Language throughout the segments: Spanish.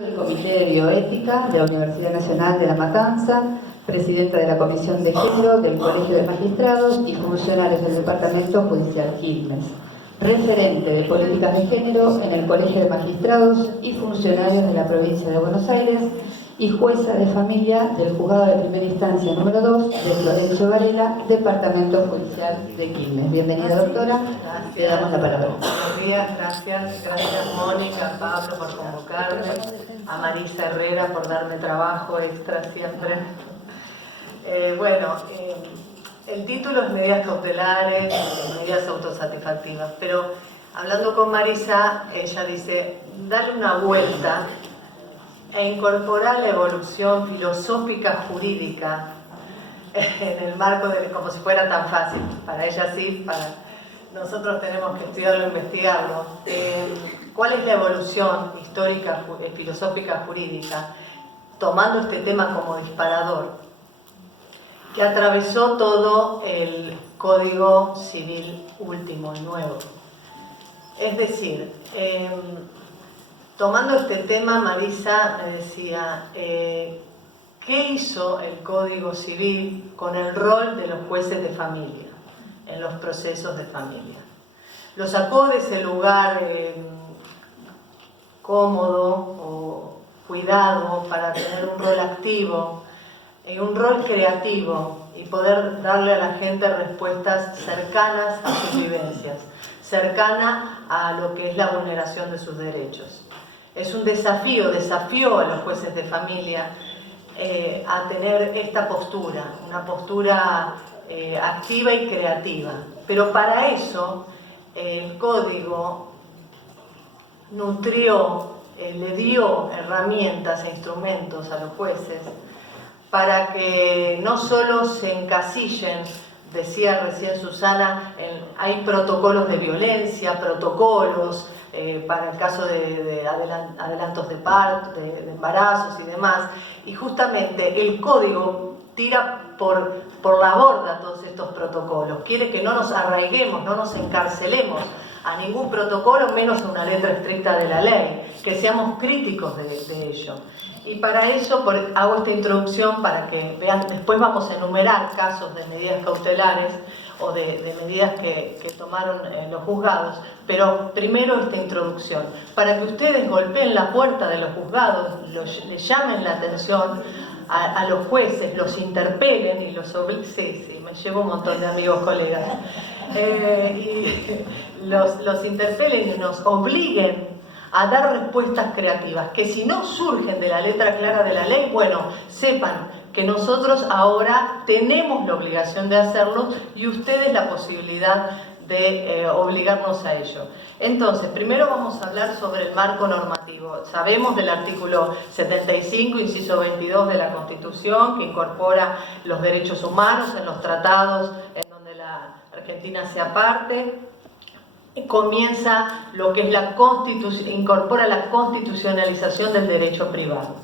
Del Comité de Bioética de la Universidad Nacional de La Matanza, presidenta de la Comisión de Género del Colegio de Magistrados y funcionarios del Departamento Judicial Quilmes, referente de Políticas de Género en el Colegio de Magistrados y funcionarios de la Provincia de Buenos Aires y jueza de familia del Juzgado de Primera Instancia número 2 de Florencio Varela, Departamento Judicial de Quilmes. Bienvenida, doctora. Gracias. Le damos la palabra. Buenos días, gracias. Gracias, Mónica, a Pablo por convocarme, a Marisa Herrera por darme trabajo extra siempre. El título es medidas cautelares, medidas autosatisfactivas, pero hablando con Marisa, ella dice, darle una vuelta e incorporar la evolución filosófica jurídica en el marco de, como si fuera tan fácil, para ella sí, para nosotros tenemos que estudiarlo e investigarlo. ¿Cuál es la evolución histórica, filosófica, jurídica, tomando este tema como disparador, que atravesó todo el Código Civil último, el nuevo? Es decir, tomando este tema, Marisa me decía, ¿qué hizo el Código Civil con el rol de los jueces de familia en los procesos de familia? Lo sacó de ese lugar cómodo o cuidado para tener un rol activo y un rol creativo y poder darle a la gente respuestas cercanas a sus vivencias, cercana a lo que es la vulneración de sus derechos. Es un desafió a los jueces de familia a tener esta postura, una postura activa y creativa. Pero para eso el código nutrió, le dio herramientas e instrumentos a los jueces para que no solo se encasillen, decía recién Susana, hay protocolos de violencia, protocolos para el caso de adelantos de parto, de embarazos y demás, y justamente el código tira por la borda todos estos protocolos, quiere que no nos arraiguemos, no nos encarcelemos a ningún protocolo, menos a una letra estricta de la ley, que seamos críticos de ello. Y para eso hago esta introducción para que vean, después vamos a enumerar casos de medidas cautelares o de medidas que tomaron los juzgados, pero primero esta introducción, para que ustedes golpeen la puerta de los juzgados, les llamen la atención a los jueces, los interpelen y los obliguen, sí, me llevo un montón de amigos, colegas, y los interpelen y nos obliguen a dar respuestas creativas, que si no surgen de la letra clara de la ley, bueno, sepan que nosotros ahora tenemos la obligación de hacerlo y ustedes la posibilidad de obligarnos a ello. Entonces, primero vamos a hablar sobre el marco normativo. Sabemos del artículo 75, inciso 22 de la Constitución, que incorpora los derechos humanos en los tratados en donde la Argentina sea parte. Comienza lo que es la constitución, incorpora la constitucionalización del derecho privado.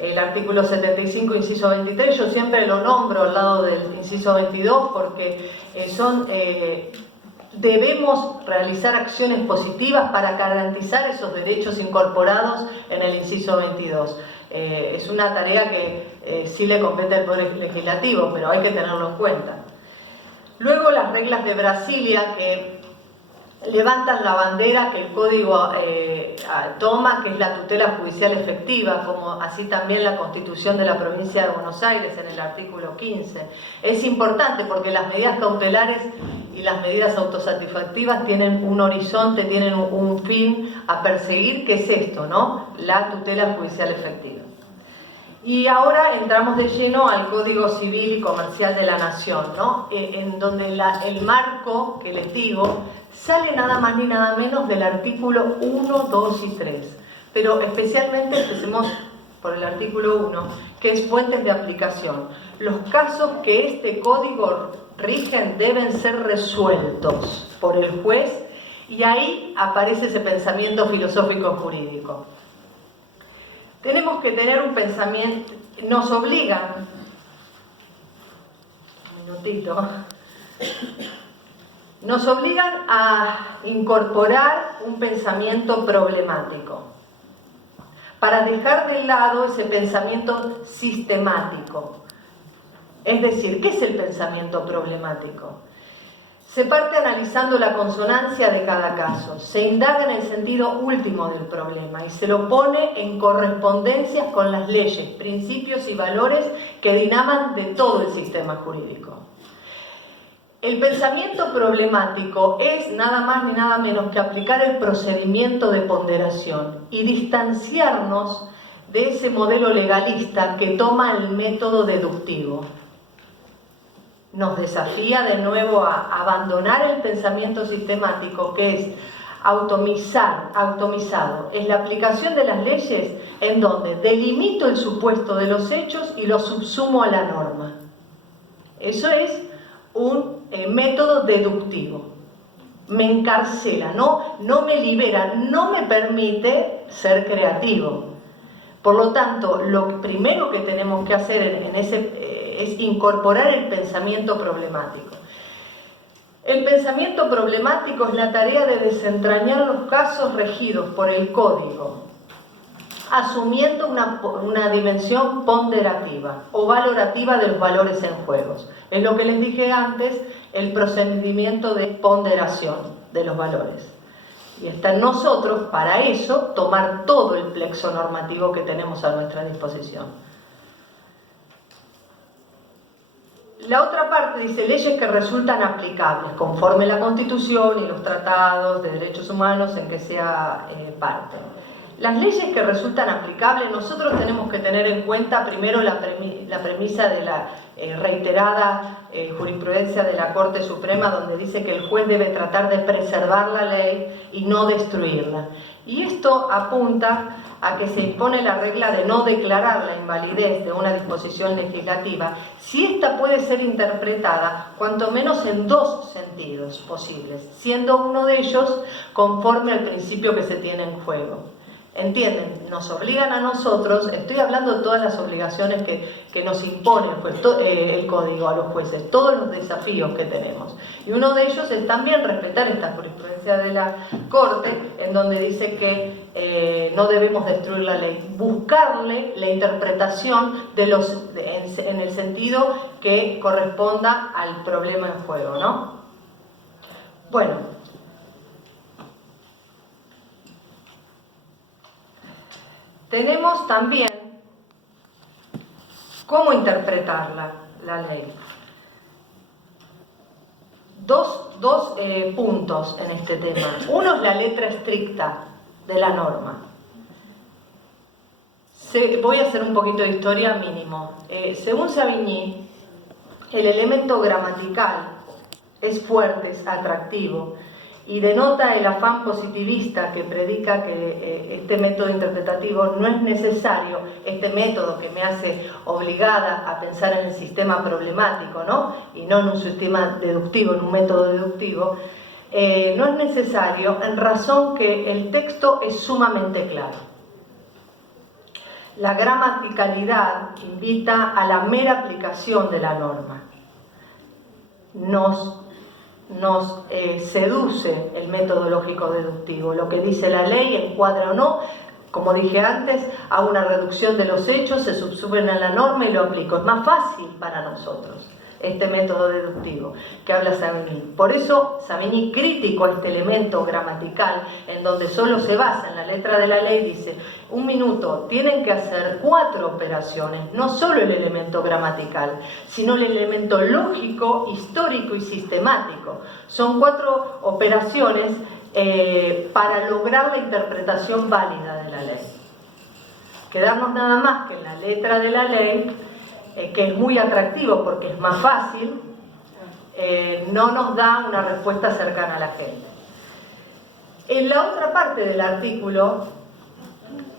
El artículo 75, inciso 23, yo siempre lo nombro al lado del inciso 22 porque debemos realizar acciones positivas para garantizar esos derechos incorporados en el inciso 22. Es una tarea que sí le compete al Poder Legislativo, pero hay que tenerlo en cuenta. Luego las reglas de Brasilia que levantan la bandera que el Código toma, que es la tutela judicial efectiva, como así también la Constitución de la Provincia de Buenos Aires en el artículo 15. Es importante porque las medidas cautelares y las medidas autosatisfactivas tienen un horizonte, tienen un fin a perseguir, que es esto, ¿no? La tutela judicial efectiva. Y ahora entramos de lleno al Código Civil y Comercial de la Nación, ¿no? En donde el marco que les digo sale nada más ni nada menos del artículo 1, 2 y 3. Pero especialmente empecemos por el artículo 1, que es fuentes de aplicación. Los casos que este código rigen deben ser resueltos por el juez y ahí aparece ese pensamiento filosófico jurídico. Tenemos que tener un pensamiento, nos obligan, un minutito, nos obligan a incorporar un pensamiento problemático. para dejar de lado ese pensamiento sistemático. Es decir, ¿qué es el pensamiento problemático? Se parte analizando la consonancia de cada caso, se indaga en el sentido último del problema y se lo pone en correspondencias con las leyes, principios y valores que dinaman de todo el sistema jurídico. El pensamiento problemático es nada más ni nada menos que aplicar el procedimiento de ponderación y distanciarnos de ese modelo legalista que toma el método deductivo. Nos desafía de nuevo a abandonar el pensamiento sistemático, que es automizado. Es la aplicación de las leyes en donde delimito el supuesto de los hechos y lo subsumo a la norma. Eso es un método deductivo. Me encarcela, no me libera, no me permite ser creativo. Por lo tanto, lo primero que tenemos que hacer es incorporar el pensamiento problemático. El pensamiento problemático es la tarea de desentrañar los casos regidos por el código, asumiendo una dimensión ponderativa o valorativa de los valores en juego. Es lo que les dije antes, el procedimiento de ponderación de los valores. Y está en nosotros, para eso, tomar todo el plexo normativo que tenemos a nuestra disposición. La otra parte dice leyes que resultan aplicables conforme la Constitución y los tratados de derechos humanos en que sea parte. Las leyes que resultan aplicables, nosotros tenemos que tener en cuenta primero la premisa de la reiterada jurisprudencia de la Corte Suprema, donde dice que el juez debe tratar de preservar la ley y no destruirla. Y esto apunta a que se impone la regla de no declarar la invalidez de una disposición legislativa si ésta puede ser interpretada cuanto menos en dos sentidos posibles, siendo uno de ellos conforme al principio que se tiene en juego. ¿Entienden? Nos obligan a nosotros, estoy hablando de todas las obligaciones que nos impone el código a los jueces, todos los desafíos que tenemos. Y uno de ellos es también respetar esta jurisprudencia de la Corte, en donde dice que no debemos destruir la ley, buscarle la interpretación en el sentido que corresponda al problema en juego, ¿no? Bueno. Tenemos también cómo interpretar la ley. Dos puntos en este tema. Uno es la letra estricta de la norma. Voy a hacer un poquito de historia mínimo. Según Savigny, el elemento gramatical es fuerte, es atractivo, y denota el afán positivista que predica que este método interpretativo no es necesario, este método que me hace obligada a pensar en el sistema problemático, ¿no? Y no en un sistema deductivo, en un método deductivo, no es necesario en razón que el texto es sumamente claro. La gramaticalidad invita a la mera aplicación de la norma. Nos seduce el método lógico deductivo. Lo que dice la ley encuadra o no, como dije antes, a una reducción de los hechos, se subsumen a la norma y lo aplico. Es más fácil para nosotros este método deductivo que habla Savigny. Por eso Savigny, crítico a este elemento gramatical, en donde solo se basa en la letra de la ley, dice: un minuto, tienen que hacer 4 operaciones, no solo el elemento gramatical, sino el elemento lógico, histórico y sistemático. Son 4 operaciones para lograr la interpretación válida de la ley. Quedarnos nada más que en la letra de la ley, que es muy atractivo porque es más fácil, no nos da una respuesta cercana a la gente. En la otra parte del artículo,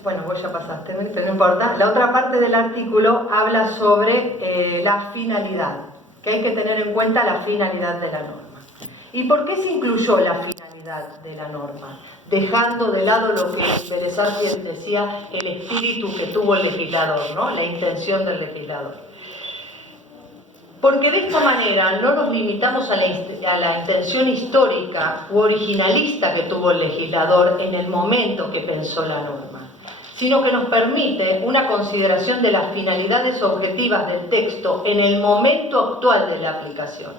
bueno, vos ya pasaste, pero no importa, la otra parte del artículo habla sobre la finalidad, que hay que tener en cuenta la finalidad de la norma. ¿Y por qué se incluyó la finalidad de la norma? Dejando de lado lo que Pérez Arfiel decía, el espíritu que tuvo el legislador, ¿no? La intención del legislador. Porque de esta manera no nos limitamos a la intención histórica u originalista que tuvo el legislador en el momento que pensó la norma, sino que nos permite una consideración de las finalidades objetivas del texto en el momento actual de la aplicación.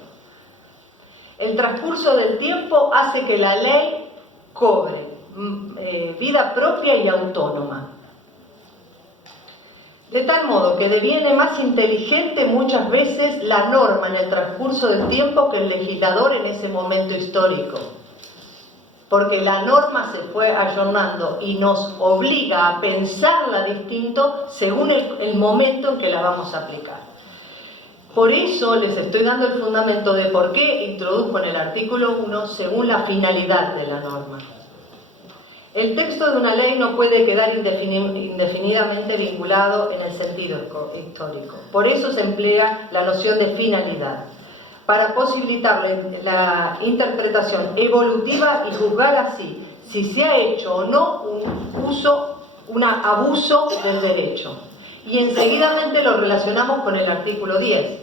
El transcurso del tiempo hace que la ley cobre vida propia y autónoma, de tal modo que deviene más inteligente muchas veces la norma en el transcurso del tiempo que el legislador en ese momento histórico, porque la norma se fue ayornando y nos obliga a pensarla distinto según el momento en que la vamos a aplicar. Por eso les estoy dando el fundamento de por qué introdujo en el artículo 1 según la finalidad de la norma. El texto de una ley no puede quedar indefinidamente vinculado en el sentido histórico. Por eso se emplea la noción de finalidad, para posibilitar la interpretación evolutiva y juzgar así si se ha hecho o no un abuso del derecho. Y enseguidamente lo relacionamos con el artículo 10,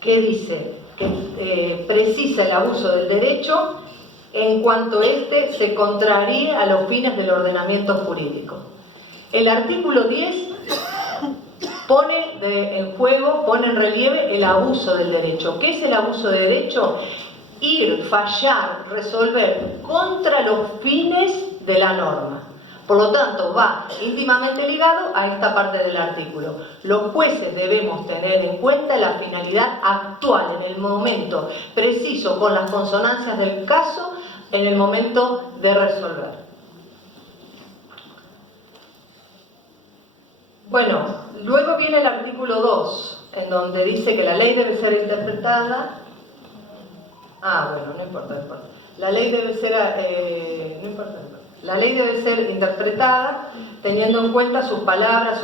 que dice que precisa el abuso del derecho en cuanto éste se contraríe a los fines del ordenamiento jurídico. El artículo 10 pone en juego, pone en relieve el abuso del derecho. ¿Qué es el abuso del derecho? Ir, fallar, resolver contra los fines de la norma. Por lo tanto, va íntimamente ligado a esta parte del artículo. Los jueces debemos tener en cuenta la finalidad actual, en el momento preciso, con las consonancias del caso, en el momento de resolver. Bueno, luego viene el artículo 2, en donde dice que la ley debe ser interpretada... no importa. La ley debe ser... La ley debe ser interpretada teniendo en cuenta sus palabras,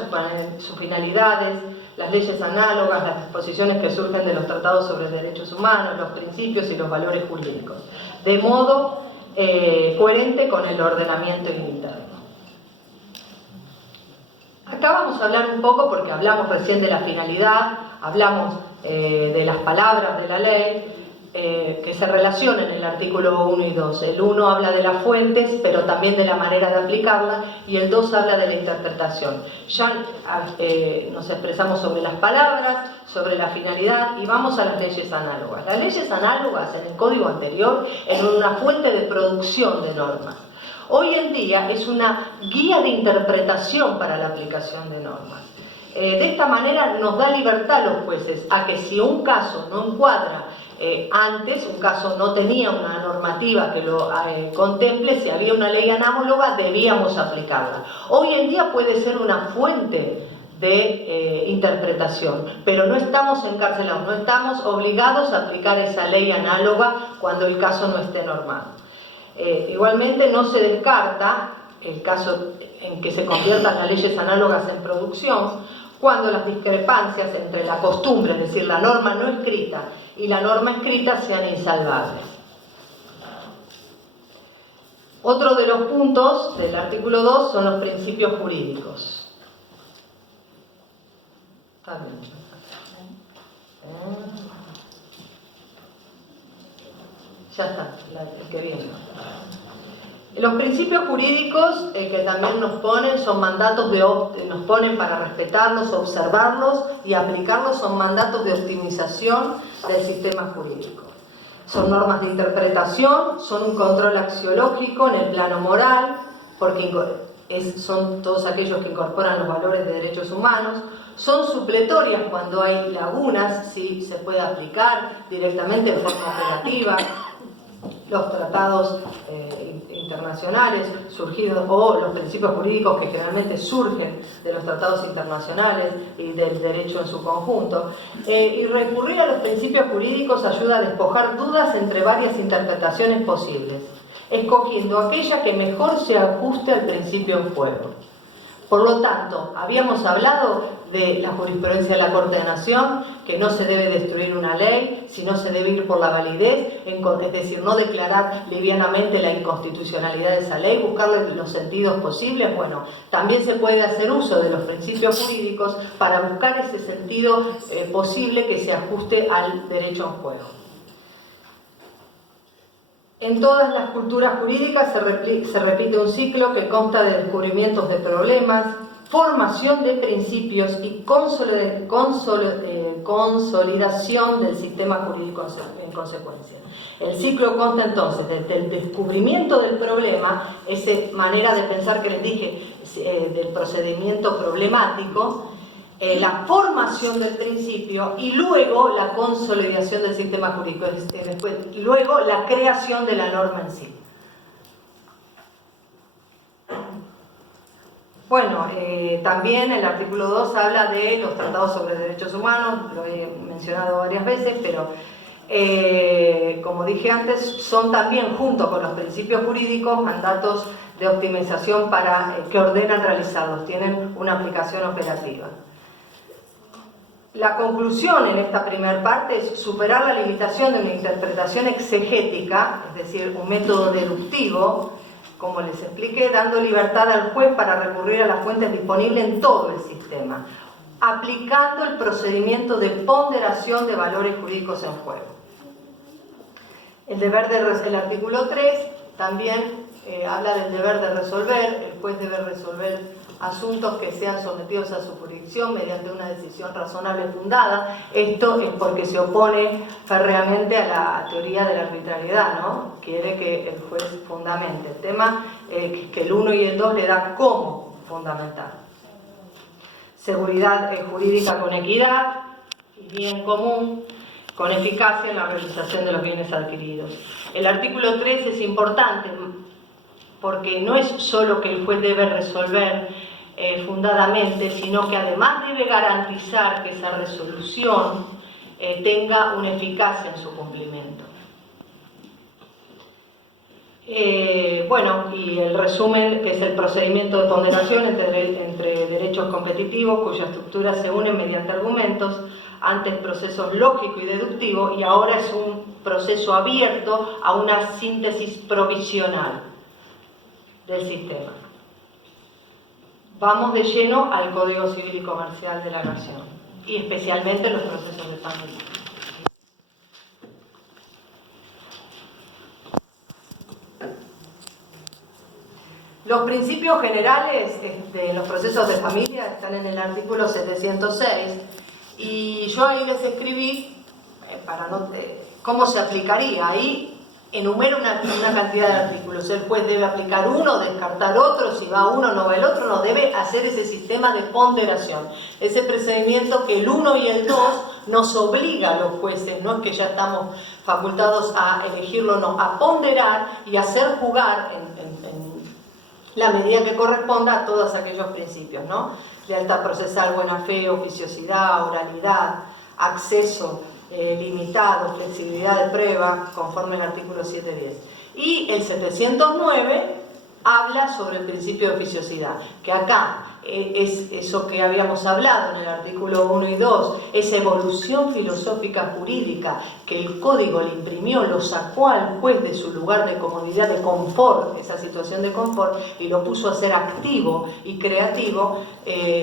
sus finalidades, las leyes análogas, las disposiciones que surgen de los tratados sobre derechos humanos, los principios y los valores jurídicos, de modo coherente con el ordenamiento interno. Acá vamos a hablar un poco, porque hablamos recién de la finalidad, hablamos de las palabras de la ley, que se relacionan en el artículo 1 y 2. El 1 habla de las fuentes, pero también de la manera de aplicarla, y el 2 habla de la interpretación. Ya nos expresamos sobre las palabras, sobre la finalidad, y vamos a las leyes análogas. Las leyes análogas en el código anterior eran una fuente de producción de normas. Hoy en día es una guía de interpretación para la aplicación de normas. De esta manera nos da libertad a los jueces a que si un caso no encuadra antes, un caso no tenía una normativa que lo contemple, si había una ley análoga debíamos aplicarla. Hoy en día puede ser una fuente de interpretación, pero no estamos encarcelados, no estamos obligados a aplicar esa ley análoga cuando el caso no esté normado. Igualmente no se descarta el caso en que se conviertan las leyes análogas en producción cuando las discrepancias entre la costumbre, es decir, la norma no escrita y la norma escrita sean insalvables. Otro de los puntos del artículo 2 son los principios jurídicos. Está bien. Ya está, el que viene. Los principios jurídicos que también nos ponen son mandatos nos ponen para respetarlos, observarlos y aplicarlos, son mandatos de optimización del sistema jurídico. Son normas de interpretación, son un control axiológico en el plano moral, porque son todos aquellos que incorporan los valores de derechos humanos, son supletorias cuando hay lagunas, sí se puede aplicar directamente de forma operativa. Los tratados internacionales surgidos o los principios jurídicos que generalmente surgen de los tratados internacionales y del derecho en su conjunto. Y recurrir a los principios jurídicos ayuda a despojar dudas entre varias interpretaciones posibles, escogiendo aquella que mejor se ajuste al principio en juego. Por lo tanto, habíamos hablado de la jurisprudencia de la Corte de Nación, que no se debe destruir una ley, sino se debe ir por la validez, es decir, no declarar livianamente la inconstitucionalidad de esa ley, buscarle los sentidos posibles. Bueno, también se puede hacer uso de los principios jurídicos para buscar ese sentido posible que se ajuste al derecho en juego. En todas las culturas jurídicas se repite un ciclo que consta de descubrimientos de problemas, formación de principios y consolidación del sistema jurídico en consecuencia. El ciclo consta entonces desde el descubrimiento del problema, esa manera de pensar que les dije, del procedimiento problemático, la formación del principio y luego la consolidación del sistema jurídico, luego la creación de la norma en sí. Bueno, también el artículo 2 habla de los tratados sobre derechos humanos, lo he mencionado varias veces, pero como dije antes, son también, junto con los principios jurídicos, mandatos de optimización que ordenan realizarlos, tienen una aplicación operativa. La conclusión en esta primera parte es superar la limitación de una interpretación exegética, es decir, un método deductivo, como les expliqué, dando libertad al juez para recurrir a las fuentes disponibles en todo el sistema, aplicando el procedimiento de ponderación de valores jurídicos en juego. El artículo 3 también habla del deber de resolver. El juez debe resolver asuntos que sean sometidos a su jurisdicción mediante una decisión razonable fundada. Esto es porque se opone férreamente a la teoría de la arbitrariedad, ¿no? Quiere que el juez fundamente. El tema que el 1 y el 2 le dan cómo fundamentar. Seguridad jurídica con equidad y bien común, con eficacia en la realización de los bienes adquiridos. El artículo 3 es importante porque no es solo que el juez debe resolver fundadamente, sino que además debe garantizar que esa resolución tenga una eficacia en su cumplimiento. Bueno, y el resumen, que es el procedimiento de ponderación entre derechos competitivos cuya estructura se une mediante argumentos, antes procesos lógico y deductivo, y ahora es un proceso abierto a una síntesis provisional del sistema. Vamos de lleno al Código Civil y Comercial de la Nación, y especialmente los procesos de familia. Los principios generales de los procesos de familia están en el artículo 706, y yo ahí les escribí cómo se aplicaría. Ahí enumero una cantidad de artículos. El juez debe aplicar uno, descartar otro, si va uno no va el otro, no debe hacer ese sistema de ponderación, ese procedimiento que el 1 y el 2 nos obliga a los jueces, no es que ya estamos facultados a elegirlo, no, a ponderar y hacer jugar en la medida que corresponda a todos aquellos principios, ¿no? Lealtad procesal, buena fe, oficiosidad, oralidad, acceso limitado, flexibilidad de prueba, conforme al artículo 710. Y el 709 habla sobre el principio de oficiosidad, que acá es eso que habíamos hablado en el artículo 1 y 2, esa evolución filosófica jurídica que el código le imprimió, lo sacó al juez de su lugar de comodidad, de confort, esa situación de confort, y lo puso a ser activo y creativo,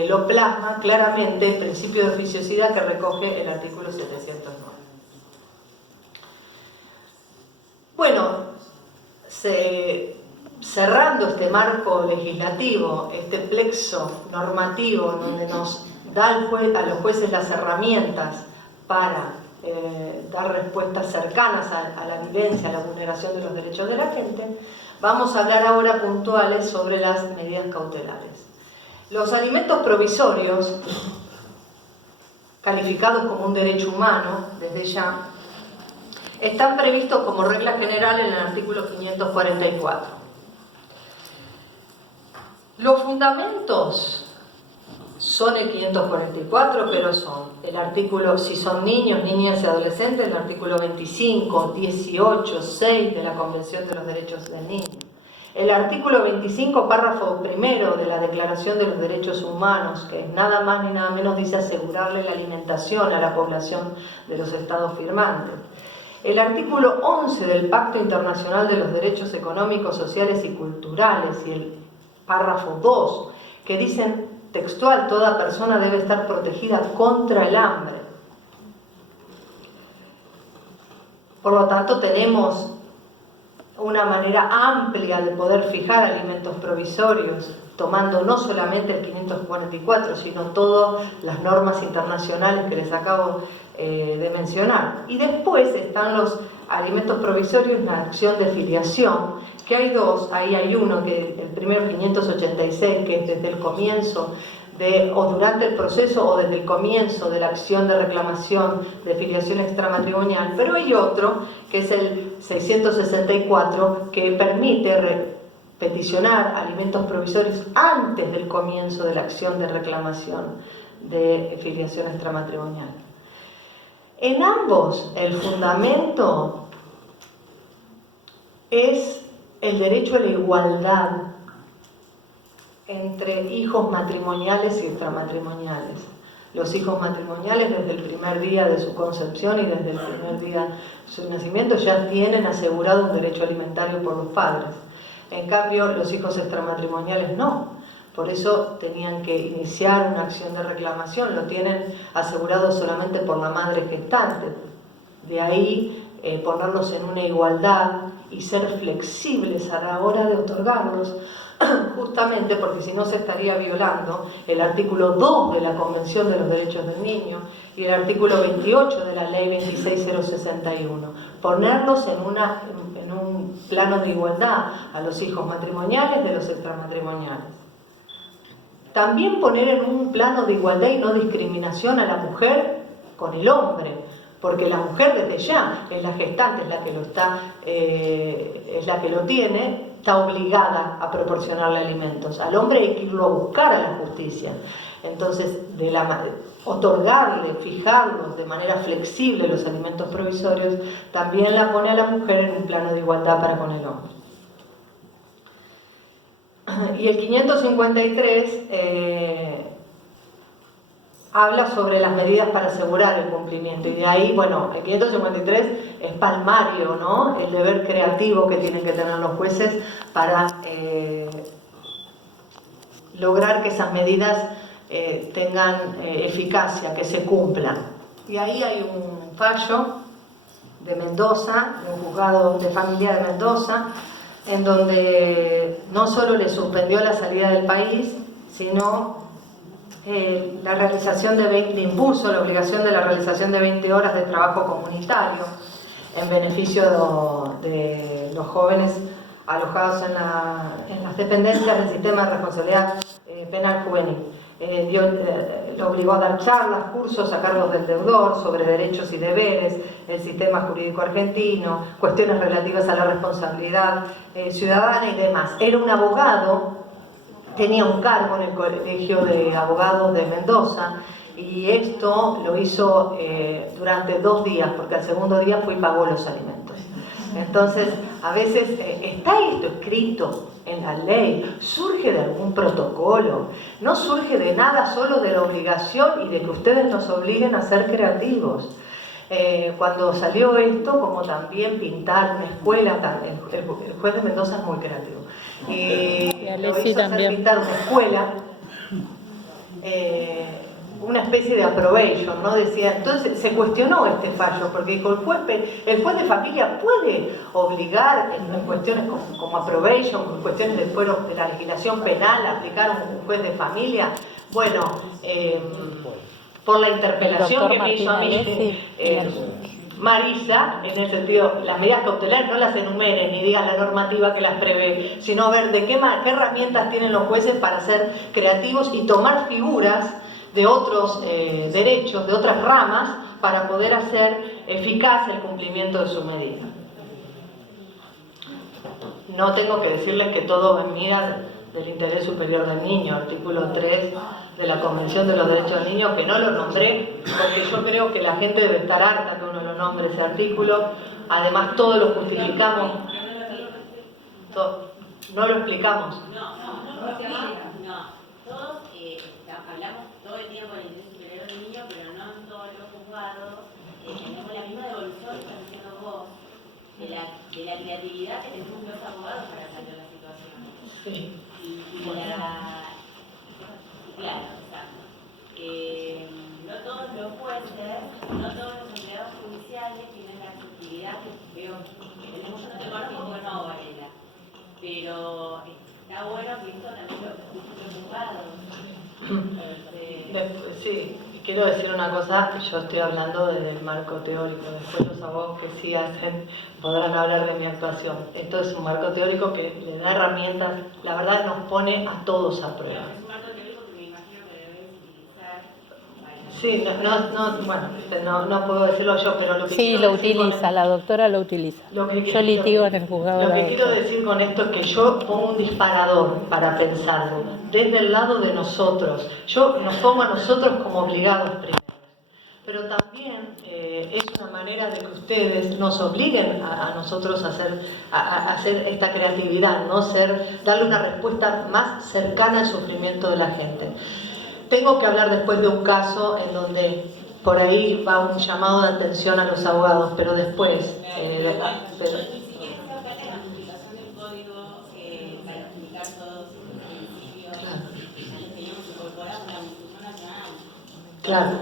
lo plasma claramente el principio de oficiosidad que recoge el artículo 709. Bueno, cerrando este marco legislativo, este plexo normativo donde nos da a los jueces las herramientas para dar respuestas cercanas a la vivencia, a la vulneración de los derechos de la gente, vamos a hablar ahora puntuales sobre las medidas cautelares. Los alimentos provisorios, calificados como un derecho humano desde ya, están previstos como regla general en el artículo 544. Los fundamentos son el 544, pero son el artículo, si son niños, niñas y adolescentes, el artículo 25, 18, 6 de la Convención de los Derechos del Niño. El artículo 25, párrafo primero de la Declaración de los Derechos Humanos, que nada más ni nada menos dice asegurarle la alimentación a la población de los estados firmantes. El artículo 11 del Pacto Internacional de los Derechos Económicos, Sociales y Culturales, y el párrafo 2, que dicen textual: toda persona debe estar protegida contra el hambre. Por lo tanto, tenemos una manera amplia de poder fijar alimentos provisorios, tomando no solamente el 544, sino todas las normas internacionales que les acabo de mencionar. Y después están los alimentos provisorios en la acción de filiación, que hay dos. Ahí hay uno, que el primero 586, que es desde el comienzo o durante el proceso o desde el comienzo de la acción de reclamación de filiación extramatrimonial, pero hay otro que es el 664, que permite peticionar alimentos provisorios antes del comienzo de la acción de reclamación de filiación extramatrimonial. En ambos el fundamento es el derecho a la igualdad entre hijos matrimoniales y extramatrimoniales. Los hijos matrimoniales desde el primer día de su concepción y desde el primer día de su nacimiento ya tienen asegurado un derecho alimentario por los padres. En cambio, los hijos extramatrimoniales no. Por eso tenían que iniciar una acción de reclamación. Lo tienen asegurado solamente por la madre gestante. De ahí ponerlos en una igualdad y ser flexibles a la hora de otorgarlos, justamente porque si no se estaría violando el artículo 2 de la Convención de los Derechos del Niño y el artículo 28 de la Ley 26061. Ponerlos en un plano de igualdad a los hijos matrimoniales de los extramatrimoniales. También poner en un plano de igualdad y no discriminación a la mujer con el hombre, porque la mujer desde ya es la gestante, es la que lo tiene, está obligada a proporcionarle alimentos. Al hombre hay que irlo a buscar a la justicia. Entonces, otorgarle, fijarlos de manera flexible los alimentos provisorios, también la pone a la mujer en un plano de igualdad para con el hombre. Y el 553 habla sobre las medidas para asegurar el cumplimiento, y de ahí, bueno, el 553 es palmario, ¿no? El deber creativo que tienen que tener los jueces para lograr que esas medidas tengan eficacia, que se cumplan. Y ahí hay un fallo de Mendoza, de un juzgado de familia de Mendoza, en donde no solo le suspendió la salida del país, sino la realización le impuso la obligación de la realización de 20 horas de trabajo comunitario en beneficio de los jóvenes alojados en las dependencias del sistema de responsabilidad penal juvenil. Lo obligó a dar charlas, cursos a cargo del deudor sobre derechos y deberes, el sistema jurídico argentino, cuestiones relativas a la responsabilidad ciudadana y demás. Era un abogado, tenía un cargo en el Colegio de Abogados de Mendoza, y esto lo hizo durante 2 días, porque al segundo día fue y pagó los alimentos. Entonces, a veces está esto escrito en la ley, surge de algún protocolo, no surge de nada, solo de la obligación y de que ustedes nos obliguen a ser creativos. Cuando salió esto, como también pintar una escuela, el juez de Mendoza es muy creativo, lo hizo hacer pintar una escuela, una especie de approbation, ¿no? Decía, entonces se cuestionó este fallo, porque dijo, el juez de familia puede obligar en cuestiones como approbation, en cuestiones de la legislación penal, aplicar un juez de familia. Bueno, por la interpelación que me hizo a mí Marisa, en el sentido, las medidas cautelares no las enumeren ni digan la normativa que las prevé, sino a ver de qué herramientas tienen los jueces para ser creativos y tomar figuras de otros derechos, de otras ramas, para poder hacer eficaz el cumplimiento de su medida. No tengo que decirles que todo va en mira del interés superior del niño, artículo 3 de la Convención de los Derechos del Niño, que no lo nombré, porque yo creo que la gente debe estar harta que uno lo nombre ese artículo. Además, todo lo justificamos. No lo explicamos. Todos hablamos todo el tiempo del interés superior del niño, pero no en todos los juzgados tenemos la misma devolución que estás diciendo vos, de la creatividad que tenemos los abogados para sacar la situación. Sí. Claro, exacto. No todos los jueces, no todos los empleados judiciales tienen la accesibilidad que veo. Yo no te conozco porque no pero está bueno que esto también lo escuche preocupado. Sí, quiero decir una cosa, yo estoy hablando desde el marco teórico, después los abogados que sí hacen podrán hablar de mi actuación. Esto es un marco teórico que le da herramientas, la verdad nos pone a todos a prueba. Es un marco teórico que me imagino que debes utilizar. Sí, no puedo decirlo yo, pero lo que Sí, lo utiliza, la doctora lo utiliza. Yo litigo en el juzgado. Lo que quiero decir con esto es que yo pongo un disparador para pensarlo, desde el lado de nosotros. Yo nos pongo a nosotros como obligados primero. Pero también es una manera de que ustedes nos obliguen a nosotros a hacer esta creatividad, ¿no? Darle una respuesta más cercana al sufrimiento de la gente. Tengo que hablar después de un caso en donde por ahí va un llamado de atención a los abogados, pero después... Claro.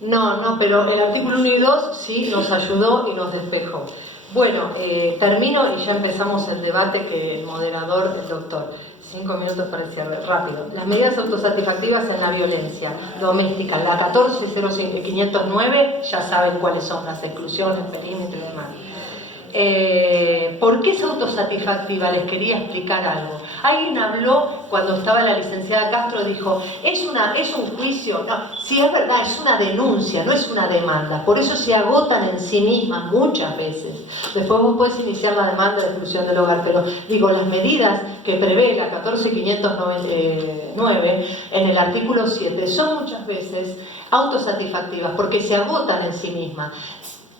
No, pero el artículo 1 y 2 sí nos ayudó y nos despejó. Bueno, termino y ya empezamos el debate que el moderador, el doctor. 5 minutos para el cierre, rápido. Las medidas autosatisfactivas en la violencia doméstica, la 14.0509, ya saben cuáles son las exclusiones, perímetro y demás. ¿Por qué es autosatisfactiva? Les quería explicar algo. Alguien habló cuando estaba la licenciada Castro, dijo, es un juicio. No, sí, es verdad, es una denuncia, no es una demanda. Por eso se agotan en sí mismas muchas veces. Después vos podés iniciar la demanda de exclusión del hogar, pero digo, las medidas que prevé la 14.509 en el artículo 7 son muchas veces autosatisfactivas porque se agotan en sí mismas.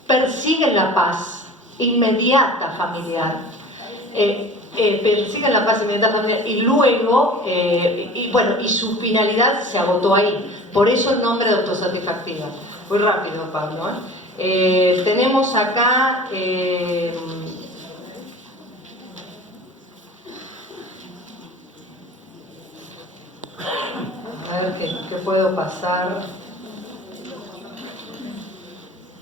Persiguen la paz inmediata familiar, persiguen la paz inmediata familiar y luego, y su finalidad se agotó ahí. Por eso el nombre de autosatisfactiva. Muy rápido, Pablo. Tenemos acá... a ver qué puedo pasar.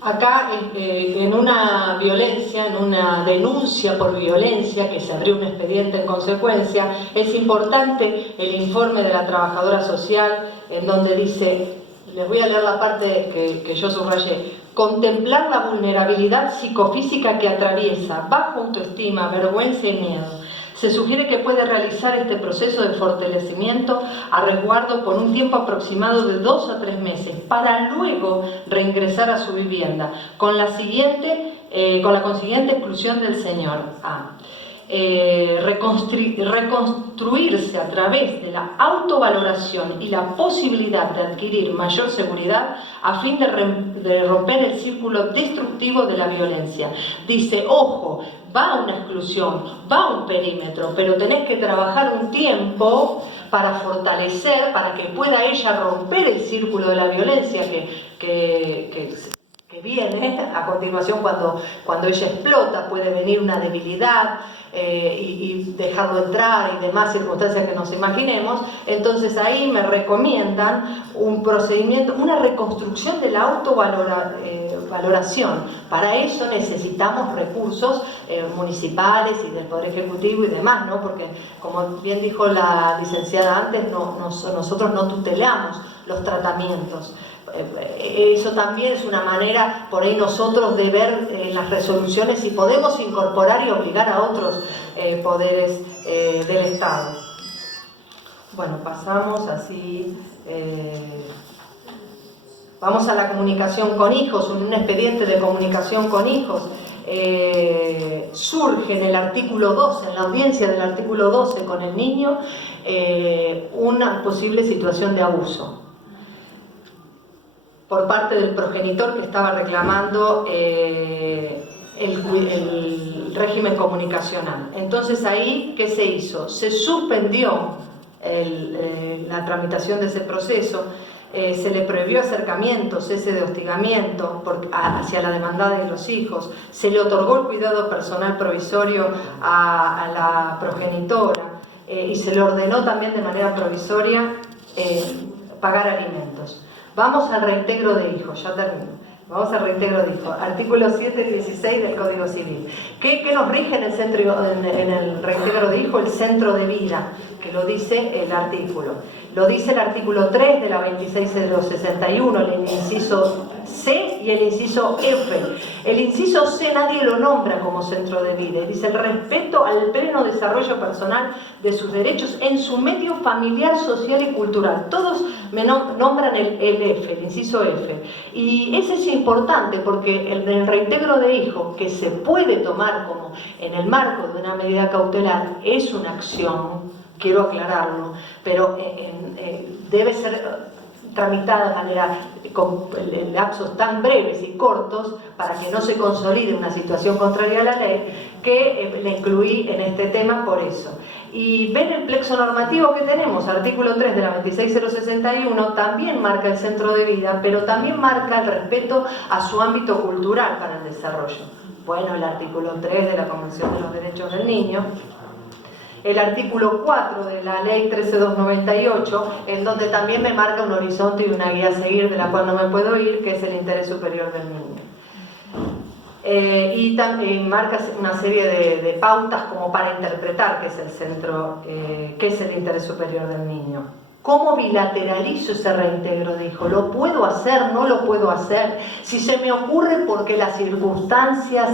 Acá, en una violencia, en una denuncia por violencia, que se abrió un expediente en consecuencia, es importante el informe de la trabajadora social, en donde dice, les voy a leer la parte que yo subrayé, contemplar la vulnerabilidad psicofísica que atraviesa, baja autoestima, vergüenza y miedo. Se sugiere que puede realizar este proceso de fortalecimiento a resguardo por un tiempo aproximado de 2 a 3 meses, para luego reingresar a su vivienda, con la consiguiente exclusión del señor A. Reconstruirse a través de la autovaloración y la posibilidad de adquirir mayor seguridad a fin de romper el círculo destructivo de la violencia. Dice, ojo, va una exclusión, va un perímetro, pero tenés que trabajar un tiempo para fortalecer, para que pueda ella romper el círculo de la violencia que viene a continuación cuando ella explota. Puede venir una debilidad y dejarlo entrar y demás circunstancias que nos imaginemos. Entonces ahí me recomiendan un procedimiento, una reconstrucción de la autovaloración. Para eso necesitamos recursos municipales y del Poder Ejecutivo y demás, ¿no? Porque, como bien dijo la licenciada antes, nosotros no tutelamos los tratamientos. Eso también es una manera por ahí nosotros de ver las resoluciones si podemos incorporar y obligar a otros poderes del Estado. Bueno, pasamos así, vamos a la comunicación con hijos, un expediente de comunicación con hijos. Surge en el artículo 12, en la audiencia del artículo 12 con el niño, una posible situación de abuso por parte del progenitor que estaba reclamando el régimen comunicacional. Entonces ahí, ¿qué se hizo? Se suspendió la tramitación de ese proceso, se le prohibió acercamiento, cese de hostigamiento hacia la demandada y los hijos, se le otorgó el cuidado personal provisorio a la progenitora y se le ordenó también de manera provisoria pagar alimentos. Vamos al reintegro de hijos, ya termino. Vamos al reintegro de hijo. Artículo 7 y 16 del Código Civil. ¿Qué nos rige en el reintegro de hijo? El centro de vida, que lo dice el artículo. Lo dice el artículo 3 de la 26061, el inciso C y el inciso F. El inciso C nadie lo nombra como centro de vida. Dice el respeto al pleno desarrollo personal de sus derechos en su medio familiar, social y cultural. Todos me nombran el F, el inciso F. Y ese es importante porque el reintegro de hijo, que se puede tomar como en el marco de una medida cautelar, es una acción, quiero aclararlo, pero debe ser tramitada de manera con lapsos tan breves y cortos para que no se consolide una situación contraria a la ley, que la incluí en este tema por eso. Y ven el plexo normativo que tenemos, artículo 3 de la 26061, también marca el centro de vida, pero también marca el respeto a su ámbito cultural para el desarrollo. Bueno, el artículo 3 de la Convención de los Derechos del Niño, el artículo 4 de la ley 13298, en donde también me marca un horizonte y una guía a seguir, de la cual no me puedo ir, que es el interés superior del niño. Y también marca una serie de pautas como para interpretar qué es el centro, qué es el interés superior del niño. ¿Cómo bilateralizo ese reintegro de hijo? ¿Lo puedo hacer? ¿No lo puedo hacer? Si se me ocurre porque las circunstancias